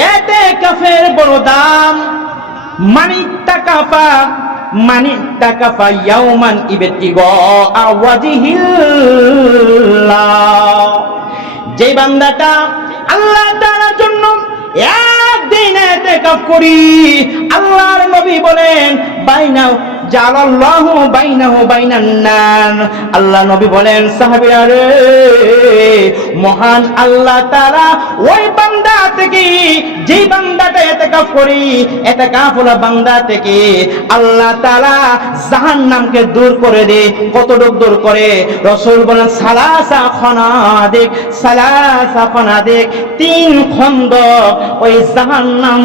ইতিকাফের বড় দাম। মানিত্তাকাফা ইয়াওমান ইবতিগা ওয়াজহিল্লাহ, যে বান্দাটা আল্লাহ তাআলার জন্য একদিন ইতিকাফ করি, আল্লাহর নবী বলেন বাইনাহু জালাল্লাহু বাইনাহু বাইনান নার, আল্লাহ নবী বলেন সাহাবীরা রে, মহান আল্লাহ তাআলা ওই বান্দা থেকে, যেই বান্দাটা ইতিকাফ করি, ইতিকাফ হলো বান্দা থেকে আল্লাহ তাআলা জাহান্নামকে দূর করে দেয়। কতটুকু দূর করে? রাসূল বলেন সালাসা খনাদিক, 3 খন্দক ওই জাহান্নাম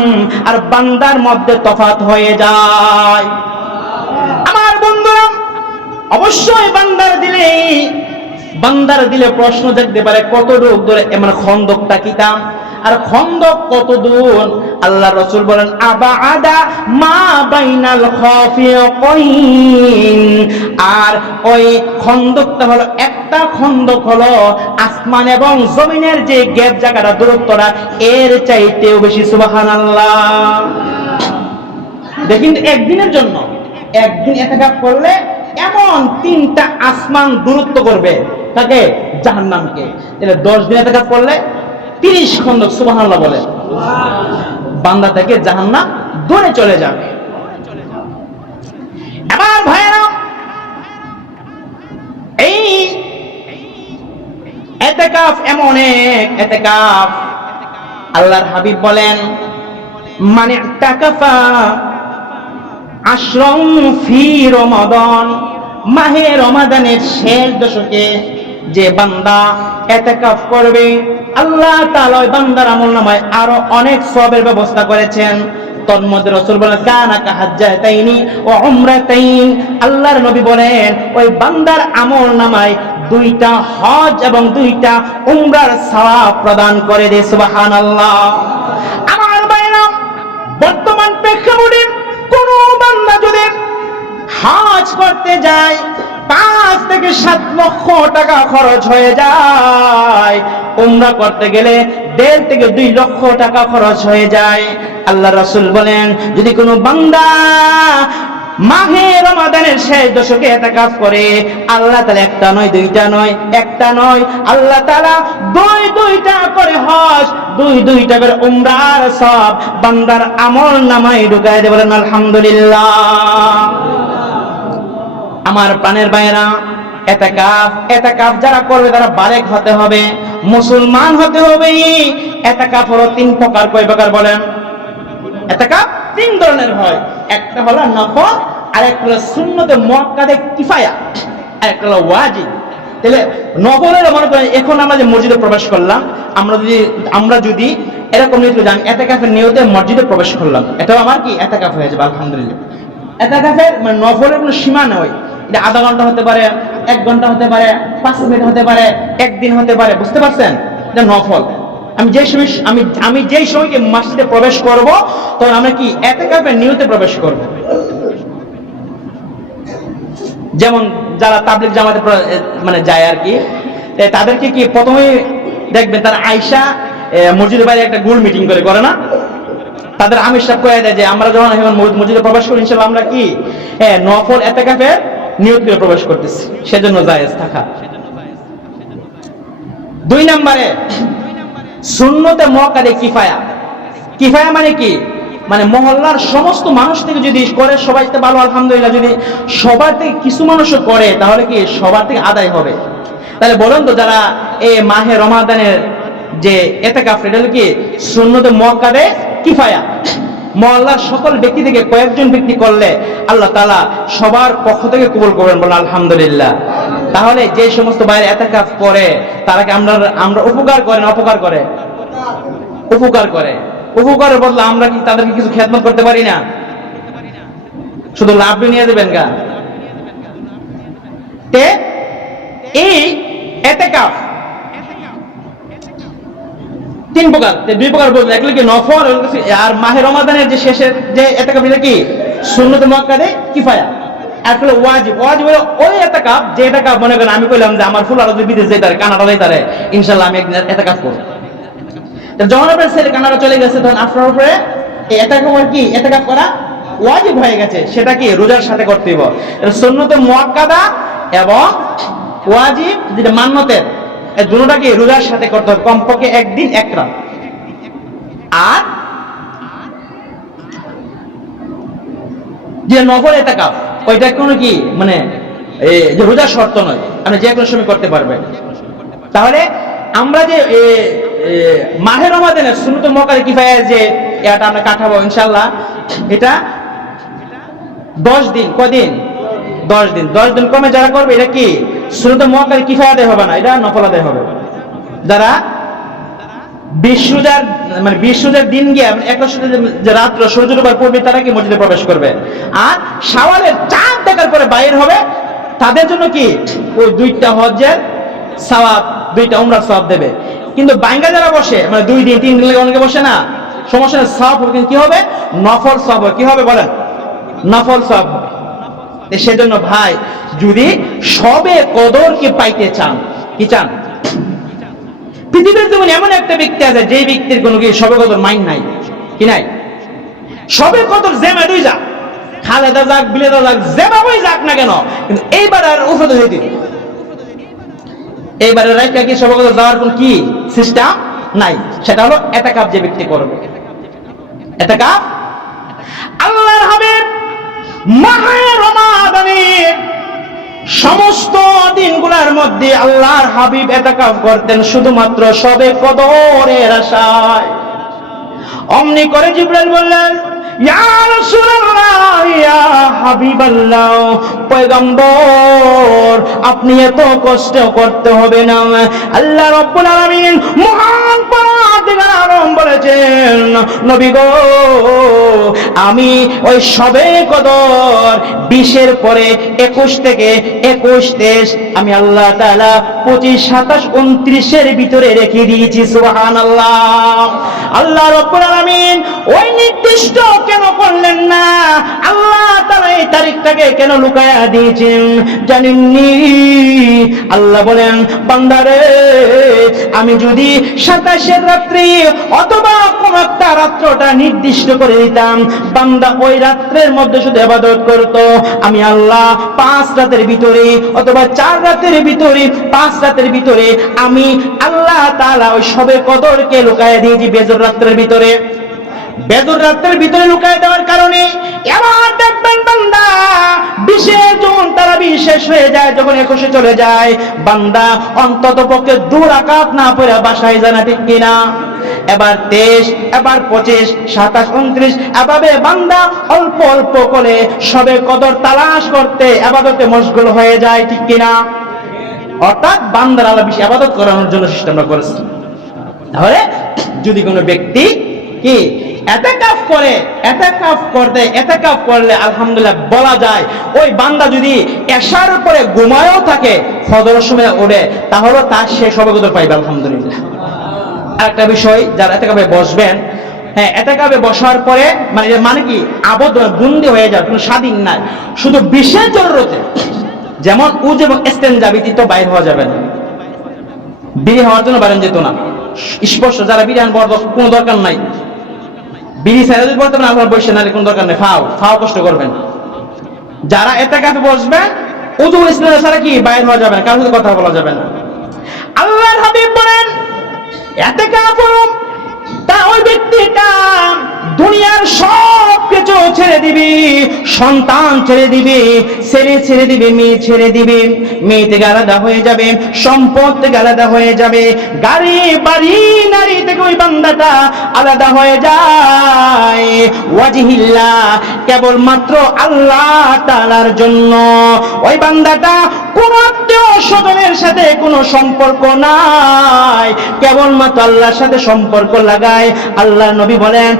আর বান্দার মধ্যে তফাৎ হয়ে যায়। আমার বন্ধুরা, অবশ্যই বান্দার দিলে প্রশ্ন দেখতে পারে কত দূর ধরে, মানে খন্দকটা কি দাম আর খন্দক কত দূর? আল্লাহ রাসূল বলেন আবাআদা মা বাইনাল খাফিয়াতাইন, আর ওই খন্দকটা হলো, একটা খন্দক হলো আসমান এবং জমিনের যে গ্যাপ জায়গাটা, দূরত্বটা এর চাইতেও বেশি। সুবহানাল্লাহ। দেখেন একদিনের জন্য, একদিন ইতিকাফ করলে এমন 3টা আসমান দূরত্ব করবে তাকে, জাহান্নামকে। তাহলে 10 দিন ইতিকাফ করলে 30 খন্দক। সুবহানাল্লাহ বলে বান্দা থেকে জাহান্নাম দূরে চলে যাবে। এবার ভাইরা, এই ইতিকাফ এমন এক ইতিকাফ, আল্লাহর হাবিব বলেন মানে ইতিকাফা আশরম ফি রমাদান, মাহে রমাদানের শেষ দশকে যে বান্দা ইতিকাফ করবে, আল্লাহ তাআলা ওই বান্দার আমলনামায় আরো অনেক সওয়াবের ব্যবস্থা করেছেন। তন্মধ্যে রাসূল বলেন কানা কাহাজ্জাতাইনি ওয়া উমরাতাইন, আল্লাহর নবী বলেন ওই বান্দার আমলনামায় 2টা হজ এবং 2টা উমরার সওয়াব প্রদান করে দেয়। সুবহানাল্লাহ। আমার ভাইরা, বর্তমান প্রেক্ষাপটে কোন বান্দা যদি হজ করতে যায় 5 থেকে 7 লক্ষ টাকা খরচ হয়ে যায়, উমরা করতে গেলে 1.5 থেকে 2 লক্ষ টাকা খরচ হয়ে যায়। আল্লাহ রাসূল বলেন যদি কোনো বান্দা মাহে রমাদানের শেষ দশকে ইতিকাফ করে, আল্লাহ তাআলা একটা নয়, 2টা নয়, একটা নয়, আল্লাহ তাআলা 2টা করে হজ, 2টা করে উমরার সওয়াব বান্দার আমলনামায় ঢুকায় দেয়। বলেন আলহামদুলিল্লাহ। আমার প্রাণের ভাইরা, ইতিকাফ যারা করবে তারা বালেগ হতে হবে, মুসলমান হতে হবে। ইতিকাফ হলো 3 প্রকার। কয় প্রকার বলেন? ইতিকাফ 3 ধরনের হয়। একটা হলো নফল, আরেকটা হলো সুন্নতে মুআক্কাদে কিফায়া, আরেকটা হলো ওয়াজিব। তাহলে নফলের মনে করেন এখন আমরা যে মসজিদে প্রবেশ করলাম, আমরা যদি এরকম নিয়ত করি ইতিকাফের নিয়তে মসজিদে প্রবেশ করলাম, এটাও আমার কি ইতিকাফ হয়ে যাবে আলহামদুলিল্লাহ। ইতিকাফের মানে নফলের কোনো সীমা নেই। এটা আধা ঘন্টা হতে পারে, 1 ঘন্টা হতে পারে, 5 মিনিট হতে পারে, 1 দিন হতে পারে। বুঝতে পারছেন? এটা নফল। আমি যেই সময়কে মসজিদে প্রবেশ করব তখন আমরা কি ইতিকাফের নিয়তে প্রবেশ করব। যেমন যারা তাবলীগ জামাতে মানে যায় আর কি, তাদেরকে কি প্রথমেই দেখবেন তারা আয়েশা মসজিদের বাইরে একটা গোল মিটিং করে না, তাদের আমির সাহেব কয়ে দেয় যে আমরা যখন এখন মসজিদে প্রবেশ করি ইনশাআল্লাহ আমরা কি নফল ইতিকাফের নিয়ত করে প্রবেশ করতেছি, সেজন্য জায়েজ থাকা। 2 নম্বরে সুন্নতে মুআক্কাদে কিফায়া। কিফায়া মানে কি? মানে মহল্লার সমস্ত মানুষ থেকে যদি করে সবাই তো ভালো আলহামদুলিল্লাহ, যদি সবার থেকে কিছু মানুষও করে তাহলে কি সবার থেকে আদায় হবে। তাহলে বলেন তো যারা এই মাহে রমাদানের যে ইতিকাফ, এটা হলো কি সুন্নতে মুআক্কাদে কিফায়া। মহল্লার সকল ব্যক্তি থেকে কয়েকজন ব্যক্তি করলে আল্লাহ তাআলা সবার পক্ষ থেকে কবুল করবেন। বলেন আলহামদুলিল্লাহ। তাহলে যে সমস্ত বাইরে ইতিকাফ করে তারাকে আমরা উপকার করে না অপকার করে? উপকার করে। উপকারের বদলে আমরা কি তাদেরকে কিছু খেদমত করতে পারি না? শুধু লাভ নিয়ে দেবেন গা। এই ইতিকাফ 3 প্রকার, 2 প্রকার বলতে একলে কি নফল আর মাহে রমাদানের যে শেষের যে ইতিকাফ এটা কি সুন্নতে মুআক্কাদে কিফায়া, আর হলো ওয়াজিব। ওয়াজিব হলো ওই ইতিকাফ যে ইতিকাফ মনে করেন আমি কইলাম যে আমার ফুল আরো বিদেশ যাইতারে, কানাডা যাইতারে, ইনশাআল্লাহ আমি একদিন ইতিকাফ করব। যখন আপনার ছেলে কানাডা চলে গেছে তখন আপনার উপরে এই এতেকাফ করা ওয়াজিব হয়ে গেছে। সেটা কি রোজার সাথে করতে হবে। সুন্নত মুআক্কাদা এবং ওয়াজিব যেটা মান্নতের, এই দুটোটা কি রোজার সাথে করতে হবে, কমপক্ষে একদিন এক রাত। আর যে নফল এতেকাফ ওইটা কোনো কি মানে যে রোজার শর্ত নয়, আপনি যে কোনো সময় করতে পারবেন। তাহলে আমরা যে মাহে রমাদানের সুন্নত মুআক্কাদা কিফায়া যে এটা আমরা কাটাবো ইনশাআল্লাহ, এটা 10 দিন। কদিন? 10 দিন। 10 দিন কমে যারা করবে এটা কি সুন্নত মুআক্কাদা কিফায়া আদায় হবে না, এটা নফল আদায় হবে। যারা 20 রোজার দিন গিয়ে 21 যে রাত্র সূর্য ডোবার পূর্বে তারা কি মসজিদে প্রবেশ করবে। আর শাওয়ালের চাঁদ দেখার পরে বাইর হবে, তাদের জন্য কি ওই 2টা হজ্জের সওয়াব, 2টা উমরার সওয়াব দেবে। কিন্তু বাইঙ্গা যারা বসে মানে 2 দিন 3 দিন লাগে অনেকে বসে না, সমস্যা নেই, সওয়াব হবে। কিন্তু কি হবে? নফল সওয়াব হবে। কি হবে বলেন? নফল সওয়াব হবে। সেজন্য ভাই যদি সবে কদরকে পাইতে চান, কি চান? পৃথিবীর জীবনে এমন একটা ব্যক্তি আছে যে ব্যক্তির কোনো কি সবে কদর মাইন্ড নাই, কি নাই? সবে কদর জেমাডুই যাক, খালেদা যাক, বিলেদা যাক, যেভাবেই যাক না কেন, কিন্তু এইবার আর উফদ হইতে এইবারে রাইকা কি সবে কদর যাওয়ার কোন কি সিস্টেম নাই। সেটা হলো এতেকাফ যে ব্যক্তি করবে। এতেকাফ আল্লাহর হাবিব মাহে রমাদানের সমস্ত দিনগুলোর মধ্যে আল্লাহর হাবিব এতেকাফ করতেন শুধুমাত্র সবে কদরের আশায়। অমনি করে জিবরাইল বললেন, ইয়া রাসূলুল্লাহ, ইয়া হাবিবাল্লাহ, পয়গম্বর আপনি এত কষ্ট করতে হবে না। আল্লাহ রাব্বুল আলামিন মহান পরওয়ারদিগার আলম বলেছেন, নবী গো আমি ওই সবে কদর 20-এর পরে 21 থেকে 21, 23 আমি আল্লাহ তাআলা 25, 27, 29-এর ভিতরে রেখে দিয়েছি। সুবহানাল্লাহ। আল্লাহ রাব্বুল আলামিন ওই নির্দিষ্ট কেন করলেন না? আল্লাহ তাআলা এই তারিখটাকে কেন লুকায়া দিয়েছেন জানেননি? আল্লাহ বলেন, বান্দারে আমি যদি 27-এর রাত্রি অথবা কোন একটা রাত্রটা নির্দিষ্ট করে দিতাম, বান্দা ওই রাত্রের মধ্যে শুধু ইবাদত করত, আমি আল্লাহ 5 রাতের ভিতরে অথবা 4 রাতের ভিতরে 5 রাতের ভিতরে আমি আল্লাহ তাআলা ওই সবে কদরকে লুকায়া দিয়েছি বেজর রাত্রের ভিতরে। বেজর রাত্রের ভিতরে লুকায় দেওয়ার কারণে এবার দেখবেন বান্দা 20-এ যখন তারাবি শেষ হয়ে যায়, যখন 21-এ চলে যায়, বান্দা অন্তত পক্ষে 2 রাকাত না পড়ে বাসায় যায় না, ঠিক কিনা? এবার 23, এবার 25, 27, 29 এভাবে বান্দা অল্প অল্প করে সবে কদর তালাশ করতে ইবাদতে মশগুল হয়ে যায়, ঠিক কিনা? অর্থাৎ বান্দার আল্লাহ বেশি ইবাদত করানোর জন্য সিস্টেমটা করেছে। তাহলে যদি কোনো ব্যক্তি কি এতেকাফ করলে আলহামদুলিল্লাহ বলা যায় ওই বান্দা যদি এশার পরে ঘুমায়ও থাকে, ফজরের সময় ওঠে, তাহলে তার সে সবে কদর পাইবে আলহামদুলিল্লাহ। আরেকটা বিষয়, যারা এতেকাফে বসবেন, হ্যাঁ এতেকাফে বসার পরে মানে কি আবদ্ধ বন্দী হয়ে যায়, কোনো স্বাধীন নাই, শুধু বিশেষ জরুরতে যেমন উজ এবং ইস্তেনজা ব্যতীত বাইরে হওয়া যাবে না। বিড়ি হওয়ার জন্য বাইরে যেত না, স্পষ্ট। যারা বিড়ি আনবো কোনো দরকার নাই, বিড়ি ছেড়ে যদি বলতে পারেন আপনার বসে নাহলে কোনো দরকার নেই, ফাও কষ্ট করবেন। যারা এতেকাফে বসবেন উযু ইসলাম ছাড়া কি বাইরে হওয়া যাবে না, কারোর সাথে কথা বলা যাবে না। আল্লাহর হাবিব বলেন এতেকাফ তা ওই ব্যক্তিটা দুনিয়ার সব কিছু ছেড়ে দিবি, সন্তান ছেড়ে দিবি, ছেলে ছেড়ে দিবি, মেয়ে ছেড়ে দিবি, মেয়ে থেকে আলাদা হয়ে যাবে, সম্পদ থেকে আলাদা হয়ে যাবে, গাড়ি বাড়ি নারী থেকে ওই বান্দাটা আলাদা হয়ে যায়। ওয়াজহিল্লাহ, কেবলমাত্র আল্লাহ তাআলার জন্য ওই বান্দাটা কোন আত্মীয় স্বজনের সাথে কোনো সম্পর্ক নাই, কেবলমাত্র আল্লাহর সাথে সম্পর্ক লাগায়। আল্লাহ নবী বলেন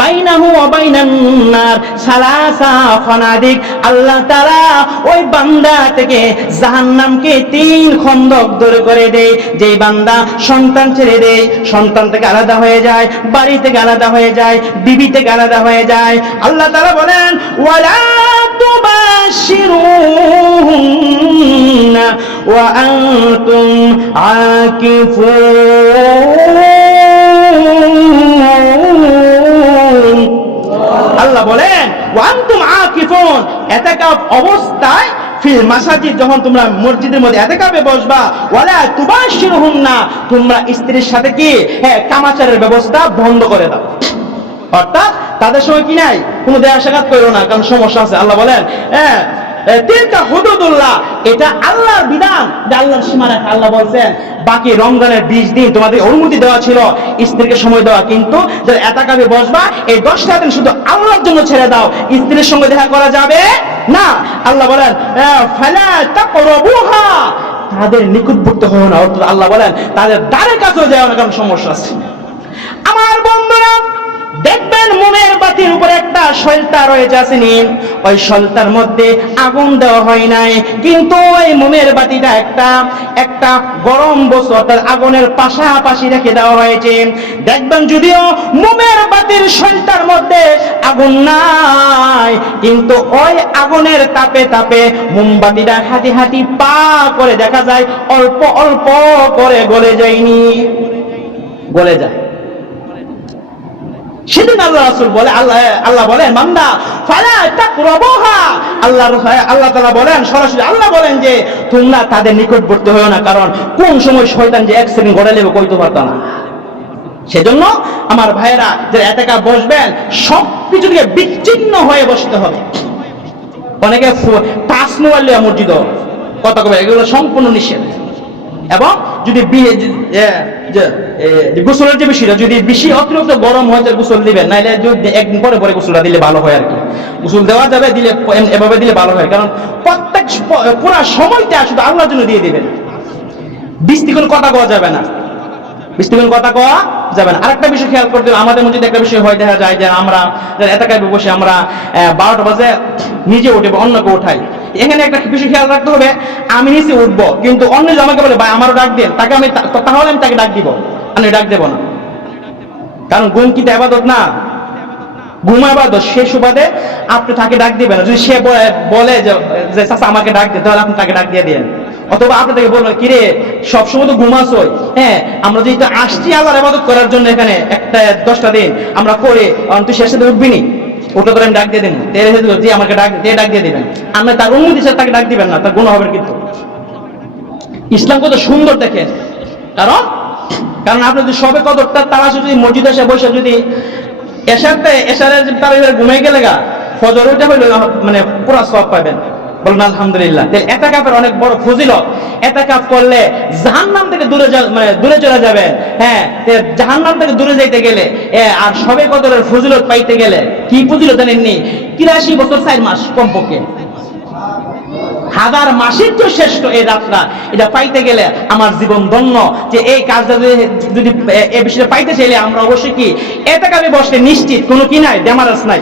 বাইনাহু ওয়া বাইনান নার সালাসা ফানাদিক, আল্লাহ তাআলা ওই বান্দা থেকে জাহান্নামকে 3 খন্দক দূর করে দেয়। যেই বান্দা সন্তান ছেড়ে দেয়, সন্তান থেকে আলাদা হয়ে যায়, বাড়ি থেকে আলাদা হয়ে যায়, বিবি থেকে আলাদা হয়ে যায়, আল্লাহ তাআলা বলেন ওয়ালা তুবাশিরুহুন্না ওয়া আনতুম আকিফুন। আল্লাহ বলেন ওয়া আনতুম আকিফুন, ইতিকাফ অবস্থায় ফিল মাসাজিদ, যখন তোমরা মসজিদের মধ্যে ইতিকাফে বসবা, ওয়ালা তুবাশিরুহুন্না, তোমরা স্ত্রীর সাথে কি কামাচারের ব্যবস্থা বন্ধ করে দাও। অর্থাৎ তাদের সময় কি নাই, কোনো দেয়া সাক্ষাৎ করো না, কারণ সমস্যা আছে। আল্লাহ বলেন তিলকা হুদুদুল্লাহ, এটা আল্লাহর বিধান, যে আল্লাহর সীমারেখা। আল্লাহ বলছেন বাকি রমজানের 20 দিন তোমাদের অনুমতি দেওয়া ছিল স্ত্রীকে সময় দেওয়া, কিন্তু যারা ইতিকাফে বসবা এই 10টা দিন শুধু আল্লাহর জন্য ছেড়ে দাও, স্ত্রীর সঙ্গে দেখা করা যাবে না। আল্লাহ বলেন ফালা তাকরাবুহা, তাদের নিকটবর্তী হও না। অর্থাৎ আল্লাহ বলেন তাদের দ্বারে কাছেও যাও না, কারণ সমস্যা আছে। আমার বন্ধুরা দেখবেন মোমের বাতির উপরে একটা শলতা রয়েছে, আসেনি? ওই শলতার মধ্যে আগুন দেওয়া হয় নাই, কিন্তু ওই মোমের বাতিটা একটা গরম বস্তু অর্থাৎ আগুনের পাশাপাশি রেখে দেওয়া হয়েছে। দেখবেন যদিও মোমের বাতির শলতার মধ্যে আগুন নাই, কিন্তু ওই আগুনের তাপে তাপে মোমবাতিটা হাতি হাতি পা করে দেখা যায় অল্প অল্প করে গলে যায়নি, গলে যায়। সেদিন আল্লাহ রাসূল বলে আল্লাহ বলেন বান্দা ফালা তাকরাবুহা, আল্লাহ তাআলা বলেন সরাসরি আল্লাহ বলেন যে তোমরা তাদের নিকটবর্তী হও না, কারণ কোন সময় শয়তান যে 1 সেকেন্ড গড়ে নেবে কইতে পারতো না। সেজন্য আমার ভাইয়েরা যে ইতিকাফ বসবেন সবকিছু থেকে বিচ্ছিন্ন হয়ে বসতে হবে। অনেকে টাচ মোবাইল নিয়ে মসজিদ কথা কবে, এগুলো সম্পূর্ণ নিষেধ। এবং যদি গোসলের যে বিষয়টা যদি বেশি অতিরিক্ত গরম হয় গোসল দিবেন, নাইলে একদিন পরে পরে গোসলটা দিলে ভালো হয় আর কি। গোসল দেওয়া যাবে, দিলে এভাবে দিলে ভালো হয়, কারণ প্রত্যেক পুরা সময়টা শুধু আল্লাহর জন্য দিয়ে দিবেন। বিস্তিকোণ কথা কওয়া যাবে না, বিস্তিকোণ কথা কওয়া যাবে না। আরেকটা বিষয় খেয়াল করতে হবে, আমাদের মধ্যে একটা বিষয় হয় দেখা যায় যে আমরা যারা ইতিকাফে বসে আমরা 12টা বাজে নিজে উঠে অন্যকে উঠাই। এখানে একটা বিষয় খেয়াল রাখতে হবে, আমি নিচে উঠবো কিন্তু অন্য যে আমাকে বলে ভাই আমারও ডাক দেন, তাকে আমি তাহলে আমি তাকে ডাক দিব, আমি ডাক দেবো না। কারণ ঘুম কি ইবাদত না? ঘুম ইবাদত। সে সুবাদে আপনি তাকে ডাক দিবেন না। যদি সে বলে যে চাচা আমাকে ডাক দে, তাহলে আপনি তাকে ডাক দিয়ে দিন। অথবা আপনি তাকে বলবেন কিরে সবসময় তো ঘুমাসই, আমরা যেহেতু আসছি আল্লাহর ইবাদত করার জন্য, এখানে 10টা দিন আমরা করে তুই শেষে উঠবি নি, ওটা করে আমি ডাক দিয়ে দেবো, যে আমাকে ডাক দিয়ে দিবেন। আমরা তার অনুমতি ছাড়া তাকে ডাক দিবেন না, তার গুনাহ হবে। কিন্তু ইসলাম কত সুন্দর দেখেন, কারণ আপনি যদি সবে কদরটা তারা যদি মসজিদে এসে বসে যদি এশারের তারা ঘুমাই গেলে ফজর ওইটা হইলে মানে পুরা সওয়াব পাবেন। বলুন আলহামদুলিল্লাহ। ইতিকাফের অনেক বড় ফজিলত। ইতিকাফ করলে জাহান্নাম থেকে দূরে চলে যাবেন। জাহান্নাম থেকে দূরে যাইতে গেলে আর সবে কদরের ফজিলত পাইতে গেলে কি ফজিলত জানেননি? 83 বছর 4 মাস কমপক্ষে, 1000 মাসের তো শ্রেষ্ঠ এই রাতটা। এটা পাইতে গেলে আমার জীবন ধন্য। যে এই কাজটা যদি এই বিষয়টা পাইতে চাইলে আমরা অবশ্যই কি ইতিকাফে বসলে নিশ্চিত কোনো কি নাই, ড্যামারেজ নাই।